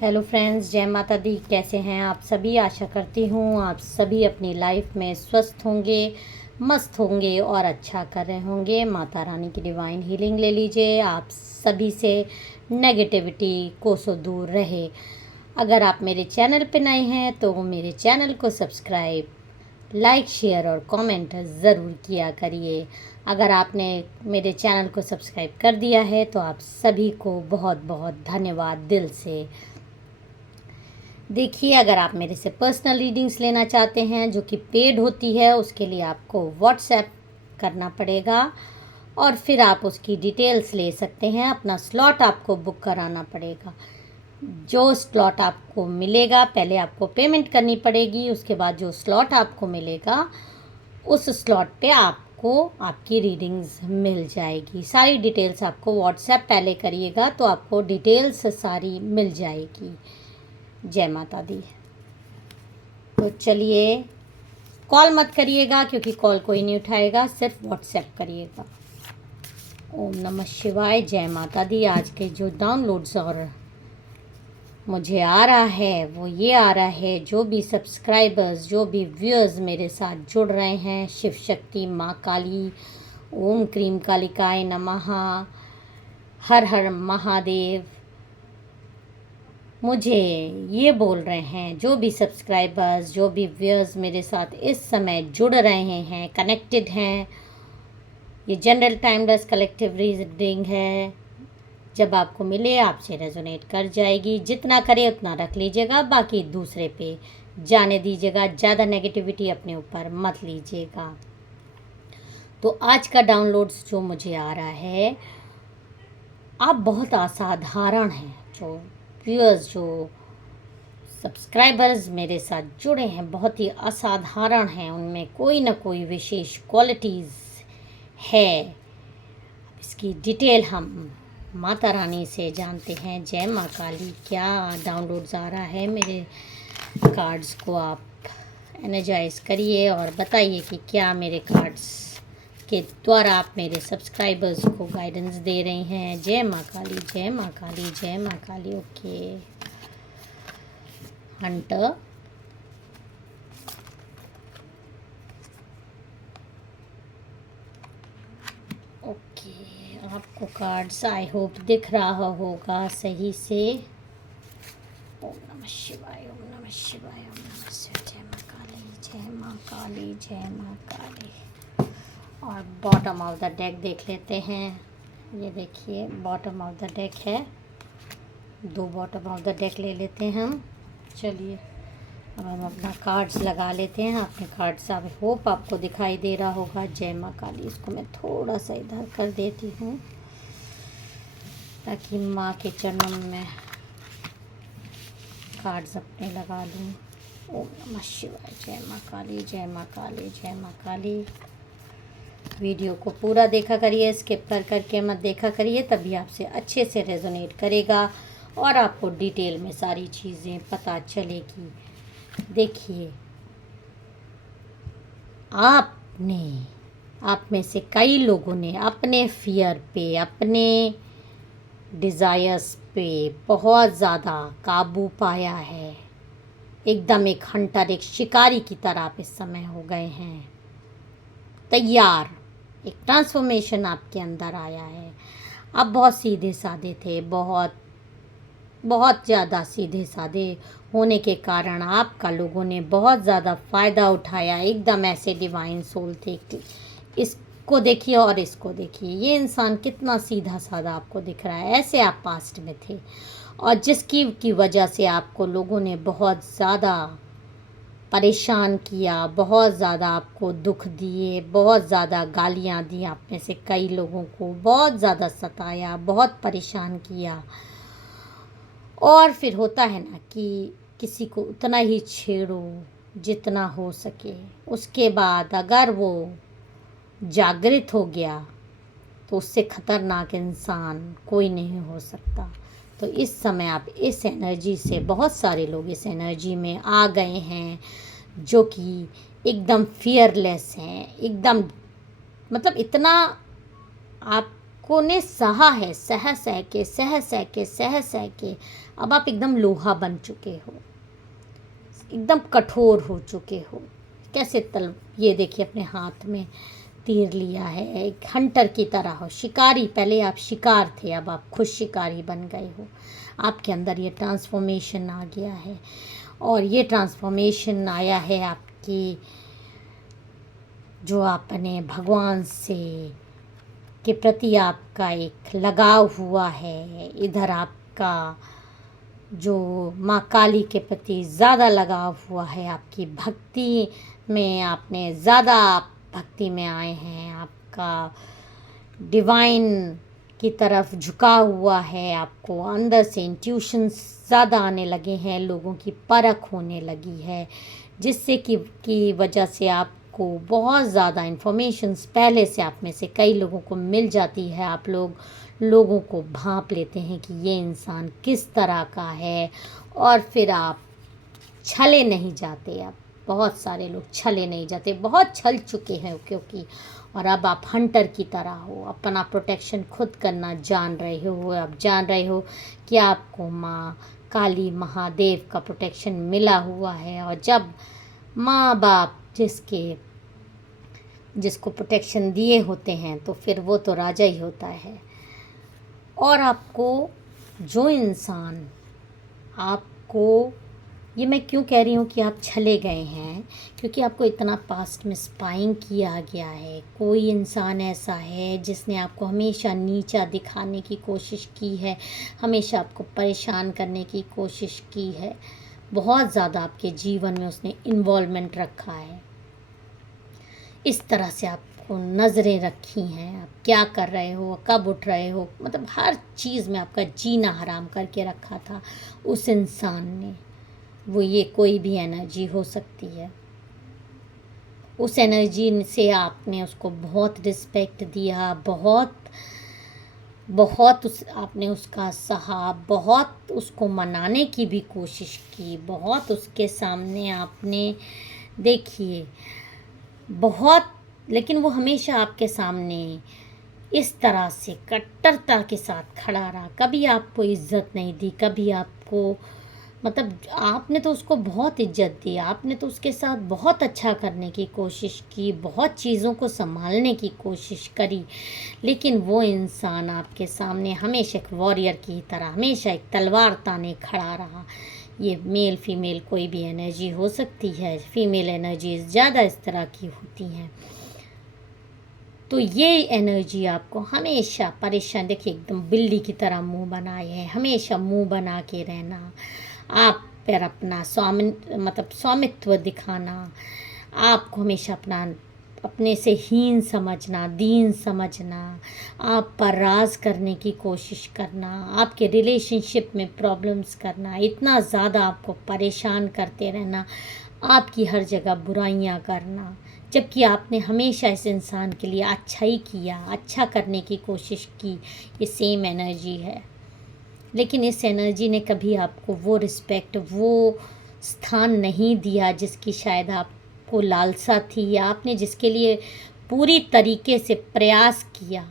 Hello friends, जय माता दी। कैसे हैं आप सभी? आशा करती हूँ आप सभी अपनी लाइफ में स्वस्थ होंगे, मस्त होंगे और अच्छा कर रहे होंगे। माता रानी की डिवाइन हीलिंग ले लीजिए। आप सभी से नेगेटिविटी कोसों दूर रहे। अगर आप मेरे चैनल पे नए हैं तो मेरे चैनल को सब्सक्राइब, लाइक, शेयर और कमेंट ज़रूर किया करिए। अगर आपने मेरे चैनल को सब्सक्राइब कर दिया है तो आप सभी को बहुत बहुत धन्यवाद दिल से। देखिए, अगर आप मेरे से पर्सनल रीडिंग्स लेना चाहते हैं जो कि पेड होती है, उसके लिए आपको व्हाट्सएप करना पड़ेगा और फिर आप उसकी डिटेल्स ले सकते हैं। अपना स्लॉट आपको बुक कराना पड़ेगा। जो स्लॉट आपको मिलेगा, पहले आपको पेमेंट करनी पड़ेगी। उसके बाद जो स्लॉट आपको मिलेगा उस स्लॉट पे आपको आपकी रीडिंग्स मिल जाएगी। सारी डिटेल्स आपको व्हाट्सएप पहले करिएगा तो आपको डिटेल्स सारी मिल जाएगी। जय माता दी। तो चलिए, कॉल मत करिएगा क्योंकि कॉल कोई नहीं उठाएगा, सिर्फ व्हाट्सएप करिएगा। ओम नमः शिवाय। जय माता दी। आज के जो डाउनलोड्स और मुझे आ रहा है वो ये आ रहा है, जो भी सब्सक्राइबर्स, जो भी व्यूअर्स मेरे साथ जुड़ रहे हैं, शिव शक्ति, माँ काली, ओम क्रीम कालिकाय नमः, हर हर महादेव, मुझे ये बोल रहे हैं, जो भी सब्सक्राइबर्स, जो भी व्यूअर्स मेरे साथ इस समय जुड़ रहे हैं, कनेक्टेड हैं। ये जनरल टाइमलेस कलेक्टिव रीडिंग है। जब आपको मिले आपसे रेजोनेट कर जाएगी। जितना करे उतना रख लीजिएगा, बाकी दूसरे पे जाने दीजिएगा। ज़्यादा नेगेटिविटी अपने ऊपर मत लीजिएगा। तो आज का डाउनलोड्स जो मुझे आ रहा है, आप बहुत असाधारण हैं। जो व्यूअर्स, जो सब्सक्राइबर्स मेरे साथ जुड़े हैं, बहुत ही असाधारण हैं। उनमें कोई ना कोई विशेष क्वालिटीज़ है। इसकी डिटेल हम माता रानी से जानते हैं। जय माँ काली। क्या डाउनलोड्स आ रहा है? मेरे कार्ड्स को आप एनर्जाइज करिए और बताइए कि क्या मेरे कार्ड्स के द्वारा आप मेरे सब्सक्राइबर्स को गाइडेंस दे रही हैं। जय माँ काली, जय माँ काली, जय माँ काली। ओके, हंटर, ओके, आपको कार्ड्स आई होप दिख रहा होगा सही से। ओम नमः शिवाय, ओम नमः शिवाय, ओम नमः शिवाय। जय माँ काली, जय माँ काली, जय माँ काली। और बॉटम ऑफ द डेक देख लेते हैं। ये देखिए, बॉटम ऑफ द डेक है। 2 बॉटम ऑफ द डेक ले लेते हैं हम। चलिए, अब हम अपना कार्ड्स लगा लेते हैं। अपने कार्ड्स आई होप आपको दिखाई दे रहा होगा। जय माँ काली। इसको मैं थोड़ा सा इधर कर देती हूँ ताकि माँ के चरणों में कार्ड्स अपने लगा लूँ। ओम नमः शिवाय। जय माँ काली, जय माँ काली, जय माँ काली। वीडियो को पूरा देखा करिए, स्किप करके मत देखा करिए, तभी आपसे अच्छे से रेजोनेट करेगा और आपको डिटेल में सारी चीज़ें पता चलेगी। देखिए, आप में से कई लोगों ने अपने फियर पे, अपने डिज़ायर्स पे बहुत ज़्यादा काबू पाया है। एकदम एक हंटर, एक शिकारी की तरह आप इस समय हो गए हैं, तैयार। एक ट्रांसफॉर्मेशन आपके अंदर आया है। आप बहुत सीधे साधे थे, बहुत बहुत ज़्यादा सीधे साधे होने के कारण आपका लोगों ने बहुत ज़्यादा फ़ायदा उठाया। एकदम ऐसे डिवाइन सोल थे। इसको देखिए और इसको देखिए, ये इंसान कितना सीधा साधा आपको दिख रहा है। ऐसे आप पास्ट में थे और जिसकी वजह से आपको लोगों ने बहुत ज़्यादा परेशान किया, बहुत ज़्यादा आपको दुख दिए, बहुत ज़्यादा गालियाँ दी। आप में से कई लोगों को बहुत ज़्यादा सताया, बहुत परेशान किया। और फिर होता है ना कि किसी को उतना ही छेड़ो जितना हो सके। उसके बाद अगर वो जागृत हो गया तो उससे ख़तरनाक इंसान कोई नहीं हो सकता। तो इस समय आप इस एनर्जी से, बहुत सारे लोग इस एनर्जी में आ गए हैं जो कि एकदम फियरलेस हैं। एकदम मतलब इतना आप आपको ने सहा है, सह के अब आप एकदम लोहा बन चुके हो, एकदम कठोर हो चुके हो। कैसे ये देखिए अपने हाथ में तीर लिया है, एक हंटर की तरह हो, शिकारी। पहले आप शिकार थे, अब आप खुद शिकारी बन गए हो। आपके अंदर ये ट्रांसफॉर्मेशन आ गया है, और ये ट्रांसफॉर्मेशन आया है आपकी जो आपने भगवान से के प्रति आपका एक लगाव हुआ है। इधर आपका जो माँ काली के प्रति ज़्यादा लगाव हुआ है, आपकी भक्ति में आपने ज़्यादा भक्ति में आए हैं, आपका डिवाइन की तरफ झुकाव हुआ है, आपको अंदर से इंट्यूशंस ज़्यादा आने लगे हैं, लोगों की परख होने लगी है, जिससे की वजह से आपको बहुत ज़्यादा इन्फॉर्मेशंस पहले से आप में से कई लोगों को मिल जाती है। आप लोगों को भांप लेते हैं कि ये इंसान किस तरह का है, और फिर आप छले नहीं जाते। अब बहुत सारे लोग छले नहीं जाते, बहुत छल चुके हैं क्योंकि, और अब आप हंटर की तरह हो, अपना प्रोटेक्शन खुद करना जान रहे हो। आप जान रहे हो कि आपको माँ काली महादेव का प्रोटेक्शन मिला हुआ है, और जब माँ बाप जिसको प्रोटेक्शन दिए होते हैं तो फिर वो तो राजा ही होता है। और आपको जो इंसान आपको, ये मैं क्यों कह रही हूँ कि आप छले गए हैं, क्योंकि आपको इतना पास्ट में स्पाइंग किया गया है। कोई इंसान ऐसा है जिसने आपको हमेशा नीचा दिखाने की कोशिश की है, हमेशा आपको परेशान करने की कोशिश की है, बहुत ज़्यादा आपके जीवन में उसने इन्वॉल्वमेंट रखा है। इस तरह से आपको नज़रें रखी हैं, आप क्या कर रहे हो, कब उठ रहे हो, मतलब हर चीज़ में आपका जीना हराम करके रखा था उस इंसान ने। वो ये कोई भी एनर्जी हो सकती है। उस एनर्जी से आपने उसको बहुत रिस्पेक्ट दिया, बहुत आपने उसका सहा, बहुत उसको मनाने की भी कोशिश की, बहुत उसके सामने आपने देखिए बहुत, लेकिन वो हमेशा आपके सामने इस तरह से कट्टरता के साथ खड़ा रहा। कभी आपको इज्जत नहीं दी, कभी आपको, मतलब आपने तो उसको बहुत इज्जत दी, आपने तो उसके साथ बहुत अच्छा करने की कोशिश की, बहुत चीज़ों को संभालने की कोशिश करी, लेकिन वो इंसान आपके सामने हमेशा एक वॉरियर की तरह, हमेशा एक तलवार ताने खड़ा रहा। ये मेल फीमेल कोई भी एनर्जी हो सकती है, फीमेल एनर्जीज ज़्यादा इस तरह की होती हैं। तो ये एनर्जी आपको हमेशा परेशान, देखिए एकदम बिल्ली की तरह मुंह बनाए है, हमेशा मुंह बना के रहना, आप पर अपना स्वामित्व दिखाना, आपको हमेशा अपने से हीन समझना, दीन समझना, आप पर राज करने की कोशिश करना, आपके रिलेशनशिप में प्रॉब्लम्स करना, इतना ज़्यादा आपको परेशान करते रहना, आपकी हर जगह बुराइयां करना, जबकि आपने हमेशा इस इंसान के लिए अच्छा ही किया, अच्छा करने की कोशिश की। ये सेम एनर्जी है, लेकिन इस एनर्जी ने कभी आपको वो रिस्पेक्ट, वो स्थान नहीं दिया जिसकी शायद आपको लालसा थी, या आपने जिसके लिए पूरी तरीके से प्रयास किया।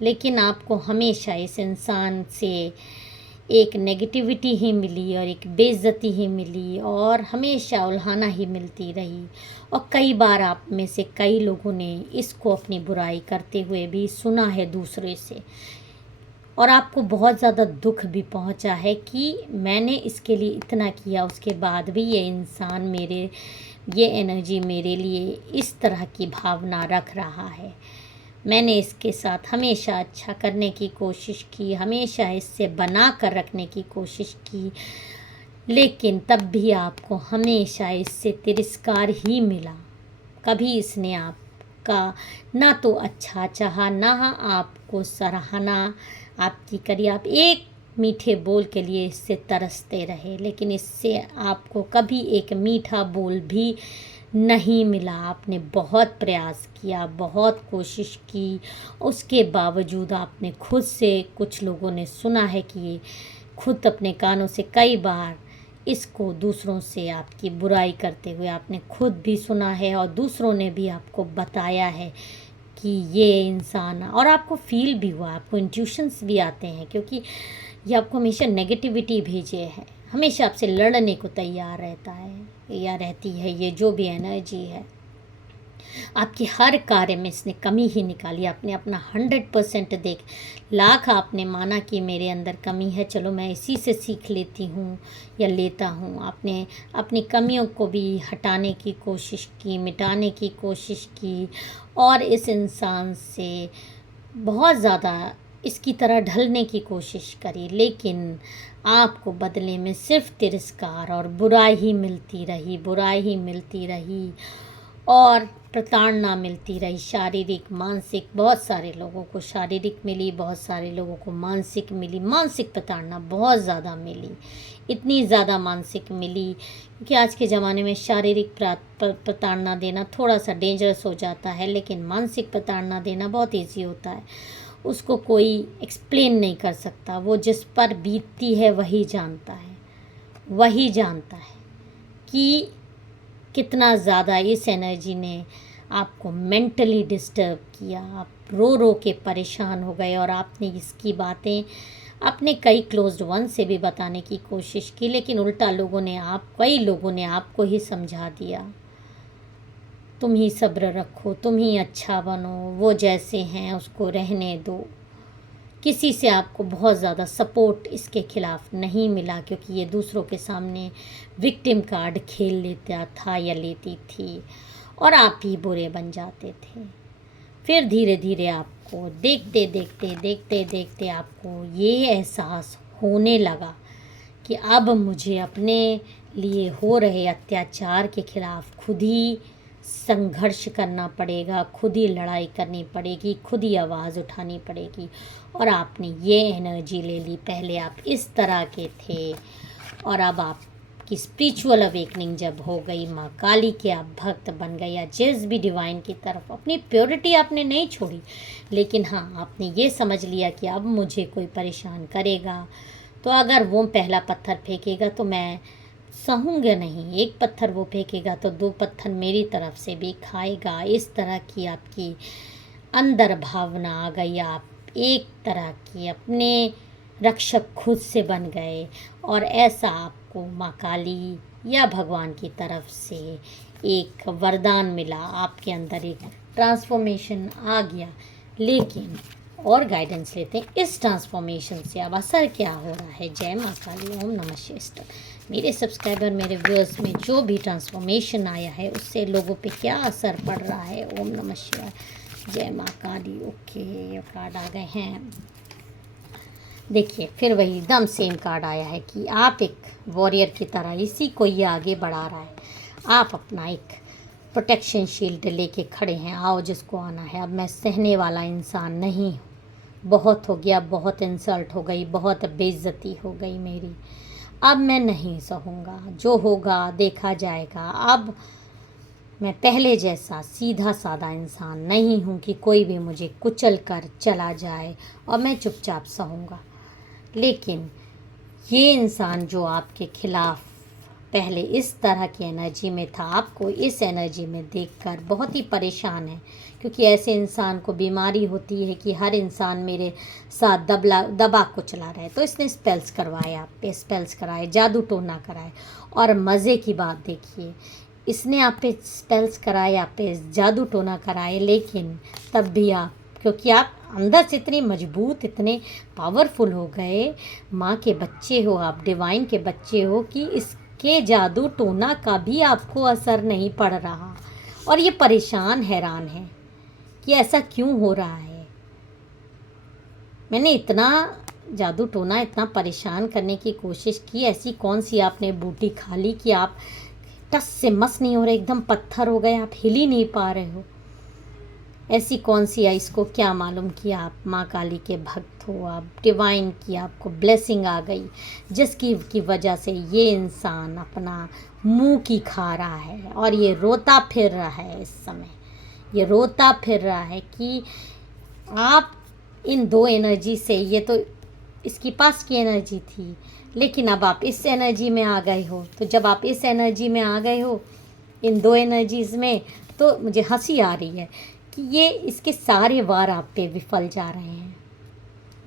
लेकिन आपको हमेशा इस इंसान से एक नेगेटिविटी ही मिली, और एक बेइज्जती ही मिली, और हमेशा उल्हाना ही मिलती रही। और कई बार आप में से कई लोगों ने इसको अपनी बुराई करते हुए भी सुना है दूसरे से, और आपको बहुत ज़्यादा दुख भी पहुंचा है कि मैंने इसके लिए इतना किया, उसके बाद भी ये इंसान ये एनर्जी मेरे लिए इस तरह की भावना रख रहा है। मैंने इसके साथ हमेशा अच्छा करने की कोशिश की, हमेशा इससे बना कर रखने की कोशिश की, लेकिन तब भी आपको हमेशा इससे तिरस्कार ही मिला। कभी इसने आपका ना तो अच्छा चाहा, ना आपको सराहना आपकी करी। आप एक मीठे बोल के लिए इससे तरसते रहे, लेकिन इससे आपको कभी एक मीठा बोल भी नहीं मिला। आपने बहुत प्रयास किया, बहुत कोशिश की, उसके बावजूद आपने खुद से, कुछ लोगों ने सुना है कि खुद अपने कानों से कई बार इसको दूसरों से आपकी बुराई करते हुए आपने खुद भी सुना है, और दूसरों ने भी आपको बताया है कि ये इंसान, और आपको फील भी हुआ, आपको इंट्यूशंस भी आते हैं, क्योंकि ये आपको हमेशा नेगेटिविटी भेजे है, हमेशा आपसे लड़ने को तैयार रहता है या रहती है। ये जो भी एनर्जी है, आपकी हर कार्य में इसने कमी ही निकाली। आपने अपना 100% देख, लाख आपने माना कि मेरे अंदर कमी है, चलो मैं इसी से सीख लेती हूँ या लेता हूँ। आपने अपनी कमियों को भी हटाने की कोशिश की, मिटाने की कोशिश की, और इस इंसान से बहुत ज़्यादा इसकी तरह ढलने की कोशिश करी, लेकिन आपको बदले में सिर्फ तिरस्कार और बुराई ही मिलती रही, बुराई ही मिलती रही, और प्रताड़ना मिलती रही, शारीरिक मानसिक। बहुत सारे लोगों को शारीरिक मिली, बहुत सारे लोगों को मानसिक मिली। मानसिक प्रताड़ना बहुत ज़्यादा मिली, इतनी ज़्यादा मानसिक मिली, क्योंकि आज के ज़माने में शारीरिक प्रताड़ना देना थोड़ा सा डेंजरस हो जाता है, लेकिन मानसिक प्रताड़ना देना बहुत ईजी होता है। उसको कोई एक्सप्लेन नहीं कर सकता, वो जिस पर बीतती है वही जानता है, वही जानता है कि कितना ज़्यादा इस एनर्जी ने आपको मेंटली डिस्टर्ब किया। आप रो रो के परेशान हो गए, और आपने इसकी बातें अपने कई क्लोज्ड वन से भी बताने की कोशिश की, लेकिन उल्टा कई लोगों ने आपको ही समझा दिया, तुम ही सब्र रखो, तुम ही अच्छा बनो, वो जैसे हैं उसको रहने दो। किसी से आपको बहुत ज़्यादा सपोर्ट इसके खिलाफ नहीं मिला, क्योंकि ये दूसरों के सामने विक्टिम कार्ड खेल लेता था या लेती थी, और आप ही बुरे बन जाते थे। फिर धीरे धीरे आपको देखते देखते देखते देखते आपको ये एहसास होने लगा कि अब मुझे अपने लिए हो रहे अत्याचार के खिलाफ खुद ही संघर्ष करना पड़ेगा, खुद ही लड़ाई करनी पड़ेगी, खुद ही आवाज़ उठानी पड़ेगी। और आपने ये एनर्जी ले ली। पहले आप इस तरह के थे, और अब आपकी स्पिरिचुअल अवेकनिंग जब हो गई, माँ काली के आप भक्त बन गए, या जिस भी डिवाइन की तरफ, अपनी प्योरिटी आपने नहीं छोड़ी, लेकिन हाँ आपने ये समझ लिया कि अब मुझे कोई परेशान करेगा तो अगर वो पहला पत्थर फेंकेगा तो मैं सहूँगा नहीं, एक पत्थर वो फेंकेगा तो 2 पत्थर मेरी तरफ से भी खाएगा। इस तरह की आपकी अंदर भावना आ गई। आप एक तरह की अपने रक्षक खुद से बन गए, और ऐसा आपको माँ काली या भगवान की तरफ से एक वरदान मिला, आपके अंदर एक ट्रांसफॉर्मेशन आ गया। लेकिन और गाइडेंस लेते हैं, इस ट्रांसफॉर्मेशन से अब असर क्या हो रहा है। जय माँ काली, ओम नमः शिवाय। मेरे सब्सक्राइबर, मेरे व्यूअर्स में जो भी ट्रांसफॉर्मेशन आया है उससे लोगों पे क्या असर पड़ रहा है। ओम नमः शिवाय, जय माँ काली। ओके, ये कार्ड आ गए हैं। देखिए, फिर वही एकदम सेम कार्ड आया है कि आप एक वॉरियर की तरह इसी को ये आगे बढ़ा रहा है। आप अपना एक प्रोटेक्शन शील्ड लेके खड़े हैं, आओ जिसको आना है। अब मैं सहने वाला इंसान नहीं हूँ, बहुत हो गया, बहुत इंसल्ट हो गई, बहुत बेइज्जती हो गई मेरी, अब मैं नहीं सहूँगा, जो होगा देखा जाएगा। अब मैं पहले जैसा सीधा साधा इंसान नहीं हूँ कि कोई भी मुझे कुचल कर चला जाए और मैं चुपचाप सहूँगा। लेकिन ये इंसान जो आपके खिलाफ पहले इस तरह की एनर्जी में था, आपको इस एनर्जी में देखकर बहुत ही परेशान है, क्योंकि ऐसे इंसान को बीमारी होती है कि हर इंसान मेरे साथ दबा कुचला रहे। तो इसने स्पेल्स करवाए, आप पे स्पेल्स कराए, जादू टोना कराए। और मज़े की बात देखिए, इसने आप पे स्पेल्स कराए, आप पे जादू टोना कराए, लेकिन तब भी आप, क्योंकि आप अंदर से इतने मजबूत, इतने पावरफुल हो गए, माँ के बच्चे हो आप, डिवाइन के बच्चे हो, कि इसके जादू टोना का भी आपको असर नहीं पड़ रहा। और ये परेशान हैरान है कि ऐसा क्यों हो रहा है। मैंने इतना जादू टोना, इतना परेशान करने की कोशिश की, ऐसी कौन सी आपने बूटी खा ली कि आप टस से मस नहीं हो रहे, एकदम पत्थर हो गए, आप हिल ही नहीं पा रहे हो। ऐसी कौन सी है, इसको क्या मालूम कि आप माँ काली के भक्त हो, आप डिवाइन की आपको ब्लेसिंग आ गई, जिसकी वजह से ये इंसान अपना मुंह की खा रहा है और ये रोता फिर रहा है। इस समय ये रोता फिर रहा है कि आप इन 2 एनर्जी से, ये तो इसकी पास की एनर्जी थी, लेकिन अब आप इस एनर्जी में आ गए हो। तो जब आप इस एनर्जी में आ गए हो, इन 2 एनर्जीज़ में, तो मुझे हंसी आ रही है कि ये इसके सारे वार आप पे विफल जा रहे हैं।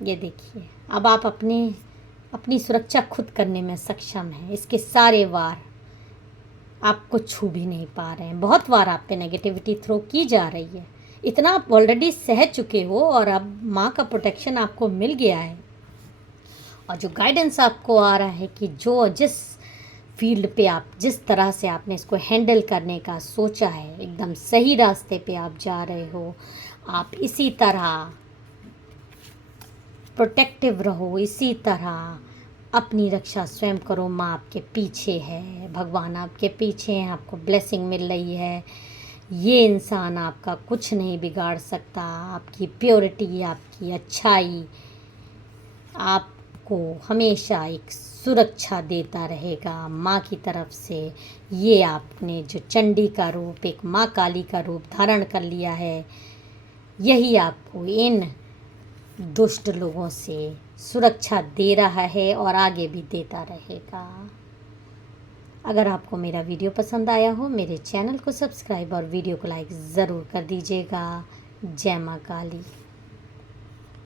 ये देखिए, अब आप अपनी सुरक्षा खुद करने में सक्षम हैं। इसके सारे वार आपको छू भी नहीं पा रहे हैं। बहुत बार आप पे नेगेटिविटी थ्रो की जा रही है। इतना आप ऑलरेडी सह चुके हो और अब माँ का प्रोटेक्शन आपको मिल गया है। और जो गाइडेंस आपको आ रहा है कि जो जिस फील्ड पे आप जिस तरह से आपने इसको हैंडल करने का सोचा है, एकदम सही रास्ते पे आप जा रहे हो। आप इसी तरह प्रोटेक्टिव रहो, इसी तरह अपनी रक्षा स्वयं करो। माँ आपके पीछे है, भगवान आपके पीछे हैं, आपको ब्लेसिंग मिल रही है। ये इंसान आपका कुछ नहीं बिगाड़ सकता। आपकी प्योरिटी, आपकी अच्छाई आपको हमेशा एक सुरक्षा देता रहेगा माँ की तरफ से। ये आपने जो चंडी का रूप, एक माँ काली का रूप धारण कर लिया है, यही आपको इन दुष्ट लोगों से सुरक्षा दे रहा है और आगे भी देता रहेगा। अगर आपको मेरा वीडियो पसंद आया हो, मेरे चैनल को सब्सक्राइब और वीडियो को लाइक ज़रूर कर दीजिएगा। जय माँ काली।